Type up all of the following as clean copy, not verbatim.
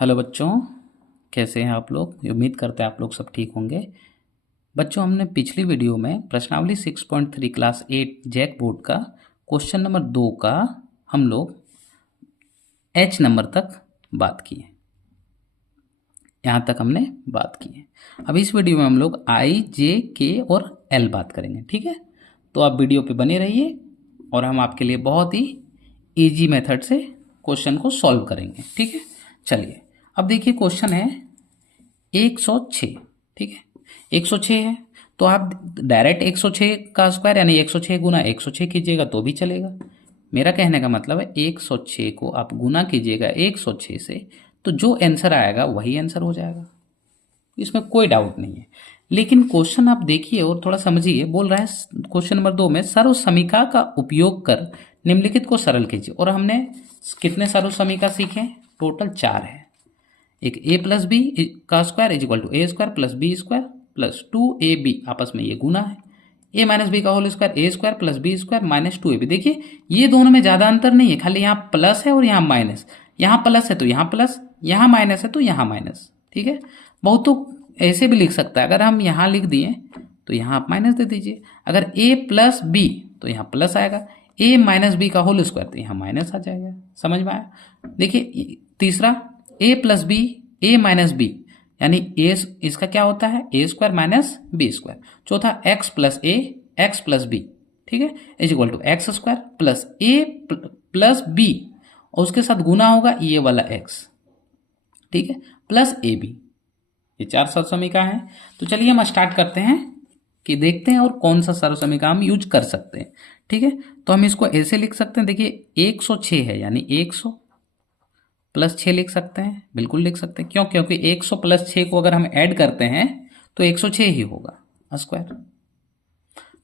Hello बच्चों, कैसे हैं आप लोग। उम्मीद करते हैं आप लोग सब ठीक होंगे। बच्चों, हमने पिछली वीडियो में प्रश्नावली 6.3 क्लास 8 जैक बोर्ड का क्वेश्चन नंबर 2 का हम लोग एच नंबर तक बात किए। यहाँ तक हमने बात की है। अब इस वीडियो में हम लोग आई, जे, के और एल बात करेंगे। ठीक है, तो आप वीडियो पे बने रहिए और हम आपके लिए बहुत ही इजी मेथड से क्वेश्चन को सॉल्व करेंगे। ठीक है, चलिए अब देखिए क्वेश्चन है 106। ठीक है, 106 है तो आप डायरेक्ट 106 का स्क्वायर यानी 106 गुना 106 कीजिएगा तो भी चलेगा। मेरा कहने का मतलब है 106 को आप गुना कीजिएगा 106 से, तो जो आंसर आएगा वही आंसर हो जाएगा, इसमें कोई डाउट नहीं है। लेकिन क्वेश्चन आप देखिए और थोड़ा समझिए। बोल रहा है क्वेश्चन नंबर 2 में सर्व समीका का उपयोग कर निम्नलिखित को सरल कीजिए। और हमने कितने सर्व समीका सीखे? टोटल 4 है। एक ए प्लस बी का square is equal to A square plus B square plus 2ab, आपस में ये गुना है। ए माइनस बी का whole square A square plus B square minus 2ab। देखिए ये दोनों में ज़्यादा अंतर नहीं है, खाली यहाँ प्लस है और यहाँ माइनस। यहाँ प्लस है तो यहाँ प्लस, यहाँ माइनस है तो यहाँ माइनस। ठीक है, बहुत तो ऐसे भी लिख सकता है। अगर हम यहाँ लिख दिए तो यहाँ आप माइनस दे दीजिए। अगर ए प्लस बी तो यहाँ प्लस आएगा, ए माइनस बी का होल स्क्वायर तो यहाँ माइनस आ जाएगा। समझ में आया? देखिए तीसरा A plus B, A minus B यानी ए, इसका क्या होता है? A square minus B square. चौथा X plus A, X plus B, ठीक है, is equal to X square plus A plus B और उसके साथ गुना होगा ये वाला एक्स, ठीक है, प्लस ए बी। ये 4 सर्व समीका है। तो चलिए हम स्टार्ट करते हैं कि देखते हैं और कौन सा सर्व समीका हम यूज कर सकते हैं। ठीक है, तो हम इसको ऐसे लिख सकते हैं। देखिए 106 है यानी 100 प्लस 6 लिख सकते हैं, बिल्कुल लिख सकते हैं। क्यों? क्योंकि 100 प्लस 6 को अगर हम ऐड करते हैं तो 106 ही होगा स्क्वायर।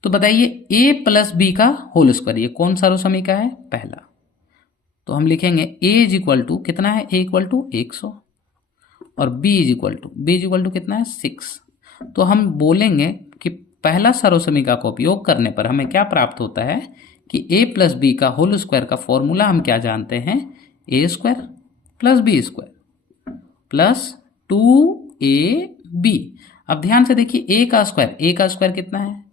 तो बताइए a प्लस बी का होल स्क्वायर ये कौन सा समीका है? पहला। तो हम लिखेंगे a इज इक्वल टू कितना है? a इक्वल टू 100 और b इज इक्वल टू कितना है? 6। तो हम बोलेंगे कि पहला सर्व समीका का उपयोग करने पर हमें क्या प्राप्त होता है कि a प्लस बी का होल स्क्वायर का फॉर्मूला हम क्या जानते हैं? a square plus B square plus 2ab। अब ध्यान से देखिए a का स्क्वायर कितना है?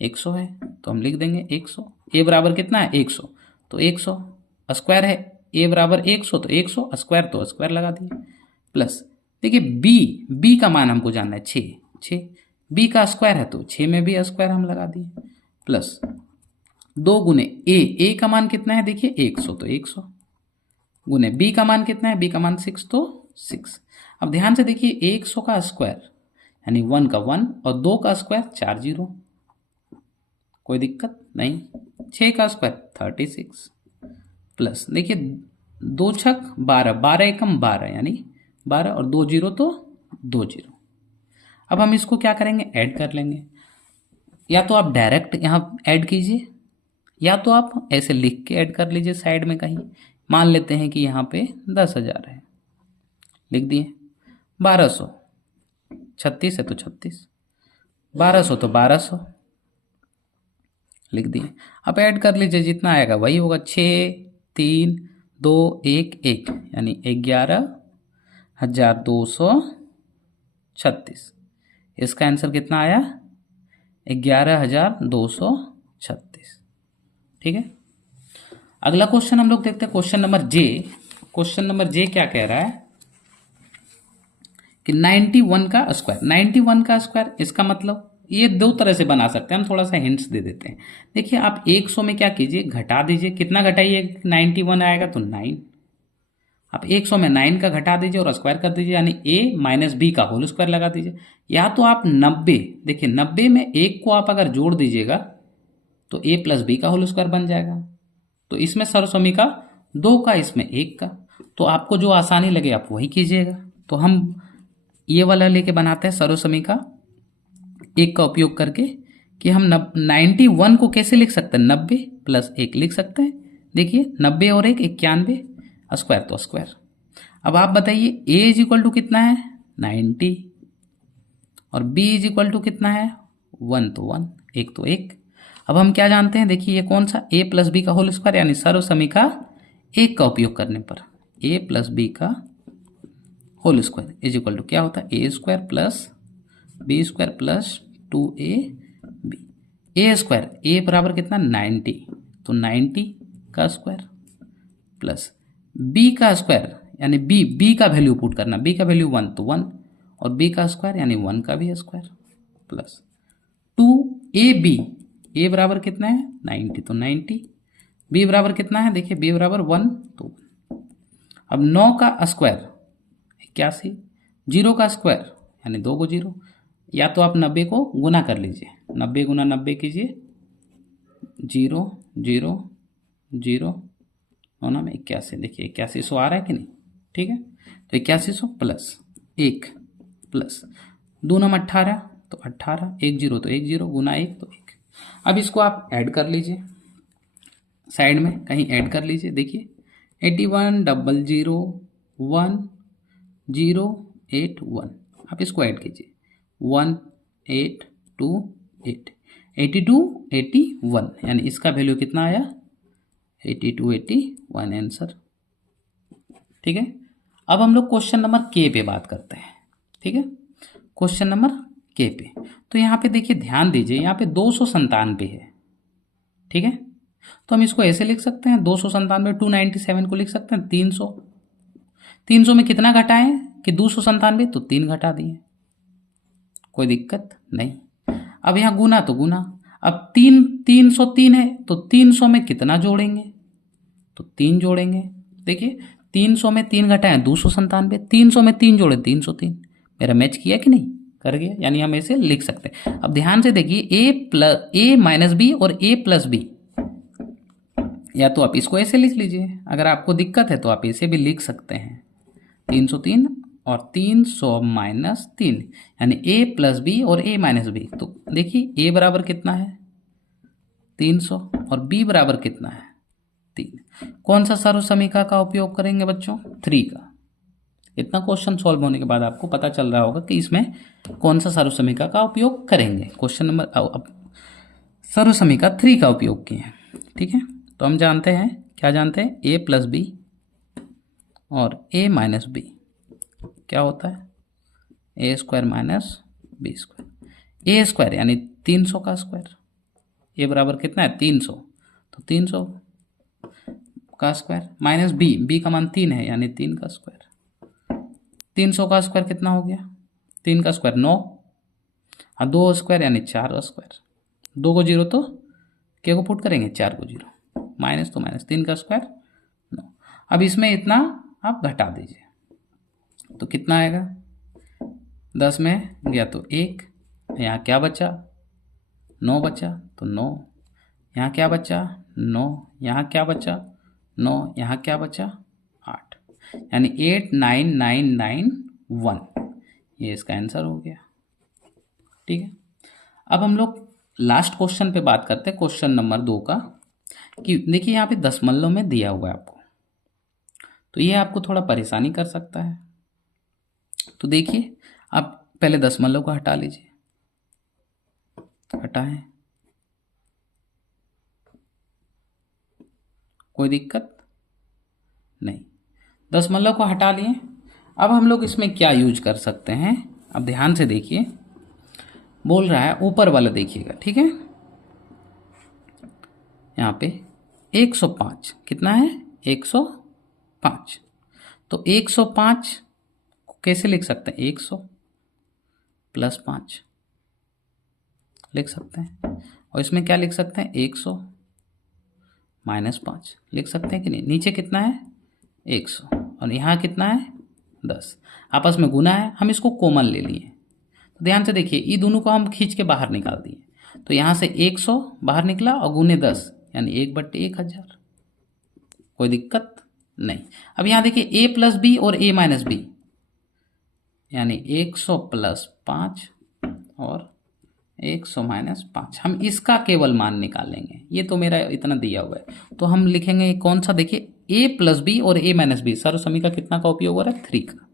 100 है, तो हम लिख देंगे 100। a बराबर कितना है? 100, तो 100 स्क्वायर है। a बराबर 100 तो 100 स्क्वायर, तो स्क्वायर लगा दिए। प्लस देखिए b का मान हमको जानना है 6 b का स्क्वायर है तो 6 में भी स्क्वायर हम लगा दिए। प्लस 2 गुने a का मान कितना है? देखिए 100 तो 100 गुने b का मान कितना है? b का मान 6 तो 6। अब ध्यान से देखिए 100 का स्क्वायर यानी 1 का 1 और 2 का स्क्वायर 4 0, कोई दिक्कत नहीं। 6 का स्क्वायर 36 प्लस देखिए 2 छक 12, 12 एकम 12 यानी 12 और 2 0 तो 2 0। अब हम इसको क्या करेंगे? ऐड कर लेंगे। या तो आप डायरेक्ट यहाँ ऐड कीजिए या तो आप ऐसे लिख के ऐड कर लीजिए साइड में कहीं। मान लेते हैं कि यहाँ पे 10,000 है, लिख दिए। 1200, 36 है तो 36, 1200 तो 1200 लिख दिए। अब ऐड कर लीजिए, जितना आएगा वही होगा। 6 3 2 1 1 यानी 11,236। इसका आंसर कितना आया? 11,236। ठीक है, अगला क्वेश्चन हम लोग देखते हैं, क्वेश्चन नंबर जे। क्वेश्चन नंबर जे क्या कह रहा है कि 91 का स्क्वायर। 91 का स्क्वायर इसका मतलब ये दो तरह से बना सकते हैं हम, थोड़ा सा हिंट्स दे देते हैं। देखिए आप 100 में क्या कीजिए? घटा दीजिए। कितना घटाइए? 91 आएगा तो 9। आप 100 में 9 का घटा दीजिए और स्क्वायर कर दीजिए यानी a माइनस बी का होल स्क्वायर लगा दीजिए। या तो आप 90, देखिए 90 में 1 को आप अगर जोड़ दीजिएगा तो a प्लस बी का होल स्क्वायर बन जाएगा। तो इसमें सर्व समीका 2 का, इसमें 1 का। तो आपको जो आसानी लगे आप वही कीजिएगा। तो हम ये वाला लेके बनाते हैं सर्व समीका 1 का उपयोग करके कि हम 91 को कैसे लिख सकते हैं? 90 प्लस 1 लिख सकते हैं। देखिए 90 और 1 91, स्क्वायर तो स्क्वायर। अब आप बताइए a इज इक्वल टू कितना है? 90 और b इज इक्वल टू कितना है? 1 तो 1, 1 तो 1। अब हम क्या जानते हैं? देखिए ये कौन सा? a प्लस बी का होल स्क्वायर यानी सर्व समीका 1 का उपयोग करने पर a प्लस बी का whole square is equal to क्या होता है A square plus B square plus 2ab। A square A बराबर कितना 90, तो 90 का स्क्वायर प्लस बी का स्क्वायर यानी बी का वैल्यू पुट करना, बी का वैल्यू 1 तो 1 और बी का स्क्वायर यानी 1 का भी स्क्वायर प्लस 2ab। ए बराबर कितना है 90, तो 90। बी बराबर कितना है देखिए, बी बराबर 1 तो 1। अब 9 का स्क्वायर 81, 0 का स्क्वायर यानी 2 को 0, या तो आप 90 को गुना कर लीजिए, 90 गुना 90 कीजिए, 0 0 0 होना में 81, देखिए 8100 आ रहा है कि नहीं, ठीक है। तो 8100 प्लस 1 प्लस 2 नम 18 तो 18, 1 0 तो 1 0 गुना 1 तो 1। अब इसको आप ऐड कर लीजिए, साइड में कहीं ऐड कर लीजिए, देखिए 81 00 1 0 8 1, आप इसको ऐड कीजिए 1 8 2 8 82 81, यानी इसका वैल्यू कितना आया 82 81 आंसर, ठीक है। अब हम लोग क्वेश्चन नंबर के पे बात करते हैं, ठीक है। क्वेश्चन नंबर के पे, तो यहाँ पे देखिए ध्यान दीजिए, यहाँ पे 297 है, ठीक है। तो हम इसको ऐसे लिख सकते हैं 297, 297 को लिख सकते हैं 300। 300 में कितना घटाएं कि 297, तो 3 घटा दिए, कोई दिक्कत नहीं। अब यहाँ गुना तो गुना, अब 303 है तो 300 में कितना जोड़ेंगे, तो 3 जोड़ेंगे। देखिए 300 में 3 घटाएं 297, 300 में 3 जोड़े 303, मेरा मैच किया कि नहीं, कर गया, यानी हम ऐसे लिख सकते हैं। अब ध्यान से देखिए a माइनस बी और a प्लस बी, या तो आप इसको ऐसे लिख लीजिए, अगर आपको दिक्कत है तो आप ऐसे भी लिख सकते हैं 303 और 300 माइनस 3, यानी a प्लस बी और a माइनस बी। तो देखिए a बराबर कितना है 300 और b बराबर कितना है 3। कौन सा सर्व समीकरण का उपयोग करेंगे बच्चों, 3 का। इतना क्वेश्चन सॉल्व होने के बाद आपको पता चल रहा होगा कि इसमें कौन सा सर्व समीकरण का उपयोग करेंगे। क्वेश्चन नंबर सर्व समीकरण 3 का उपयोग किए हैं, ठीक है। तो हम जानते हैं, क्या जानते हैं, a प्लस बी और a माइनस बी क्या होता है, A square minus B square. A square यानी 300 का स्क्वायर, ए बराबर कितना है 300, तो 300 का स्क्वायर माइनस बी का मान 3 है यानी 3 का स्क्वायर। 300 का स्क्वायर कितना हो गया, 3 का स्क्वायर 9 और 2 स्क्वायर यानी 4 स्क्वायर। 2 को 0 तो क्या को पुट करेंगे, 4 को 0, माइनस तो माइनस, 3 का स्क्वायर 9। अब इसमें इतना आप घटा दीजिए तो कितना आएगा, 10 में गया तो 1, यहाँ क्या बचा 9 बचा तो 9, यहाँ क्या बचा 9, यहाँ क्या बचा 9, यहाँ क्या बचा 8, यानी 89991, ये इसका आंसर हो गया, ठीक है। अब हम लोग लास्ट क्वेश्चन पे बात करते हैं, क्वेश्चन नंबर 2 का, कि देखिए यहाँ पे दशमलव में दिया हुआ है आपको, तो ये आपको थोड़ा परेशानी कर सकता है। तो देखिए आप पहले दशमलव को हटा लीजिए, हटाएं, कोई दिक्कत नहीं, दशमलव को हटा लिए। अब हम लोग इसमें क्या यूज कर सकते हैं, अब ध्यान से देखिए, बोल रहा है ऊपर वाला देखिएगा, ठीक है। यहाँ पे 105 कितना है 105, तो 105 को कैसे लिख सकते हैं, 100 प्लस 5 लिख सकते हैं, और इसमें क्या लिख सकते हैं 100 माइनस 5 लिख सकते हैं कि नहीं। नीचे कितना है 100 और यहाँ कितना है 10, आपस में गुना है, हम इसको कॉमन ले लिए। तो ध्यान से देखिए, ये दोनों को हम खींच के बाहर निकाल दिए, तो यहाँ से 100 बाहर निकला और गुने 10 यानी 1/1000, कोई दिक्कत नहीं। अब यहाँ देखिए a प्लस बी और a माइनस बी, यानी 100 प्लस 5 और 100 माइनस 5, हम इसका केवल मान निकालेंगे, ये तो मेरा इतना दिया हुआ है, तो हम लिखेंगे कौन सा, देखिए a प्लस बी और a माइनस बी, सर्व समीकरण कितना का उपयोग हो रहा है 3 का,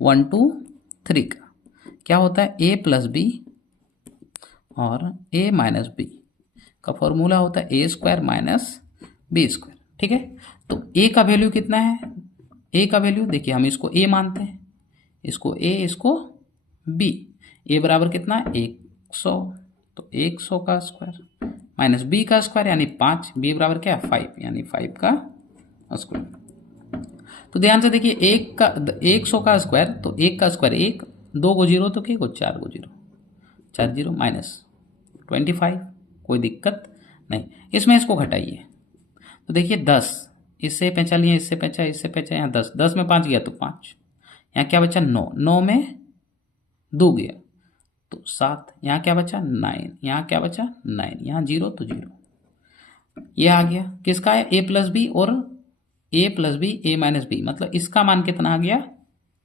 1 2 3 का। क्या होता है a प्लस बी और a माइनस बी का फॉर्मूला होता है a square minus B square, ठीक है। तो a का वैल्यू कितना है, a का वैल्यू देखिए हम इसको a मानते हैं, इसको ए, इसको बी। ए बराबर कितना है 100, तो 100 का स्क्वायर माइनस बी का स्क्वायर यानी 5, बी बराबर क्या है 5 यानी 5 का स्क्वायर। तो ध्यान से देखिए 100 का स्क्वायर, तो 1 का स्क्वायर 1, 2 को 0 तो क्या को 4 को 0, 4 0 माइनस 25, कोई दिक्कत नहीं। इसमें इसको घटाइए तो देखिए 10, इससे पैंचा लिए, इससे पैंचा, इससे पैंचा, यहाँ 10, 10 में 5 गया तो 5, यहाँ क्या बचा 9, 9 में 2 गया तो 7, यहाँ क्या बचा 9, यहाँ क्या बचा 9, यहाँ 0 तो 0। ये आ गया किसका है a प्लस बी, और a plus B A minus B, मतलब इसका मान कितना आ गया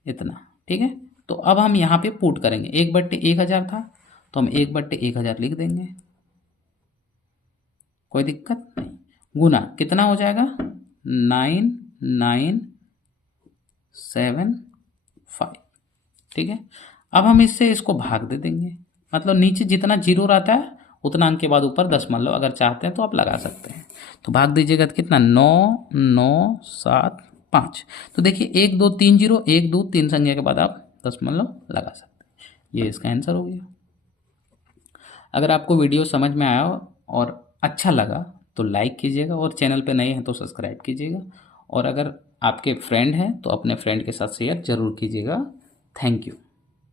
इतना। ठीक है, तो अब हम यहाँ पे पुट करेंगे 1/1000 था तो हम 1/1000 लिख देंगे, कोई दिक्कत नहीं। गुना कितना हो जाएगा 9975। ठीक है, अब हम इससे इसको भाग दे देंगे, मतलब नीचे जितना जीरो रहता है उतना अंक के बाद ऊपर दशमलव, अगर चाहते हैं तो आप लगा सकते हैं। तो भाग दीजिएगा तो कितना 9975। तो देखिए 1 2 3 0, 1 2 3 संख्या के बाद आप दशमलव लगा सकते हैं। ये इसका आंसर हो गया। अगर आपको वीडियो समझ में आया और अच्छा लगा तो लाइक कीजिएगा, और चैनल पे नए हैं तो सब्सक्राइब कीजिएगा, और अगर आपके फ्रेंड हैं तो अपने फ्रेंड के साथ शेयर जरूर कीजिएगा। Thank you.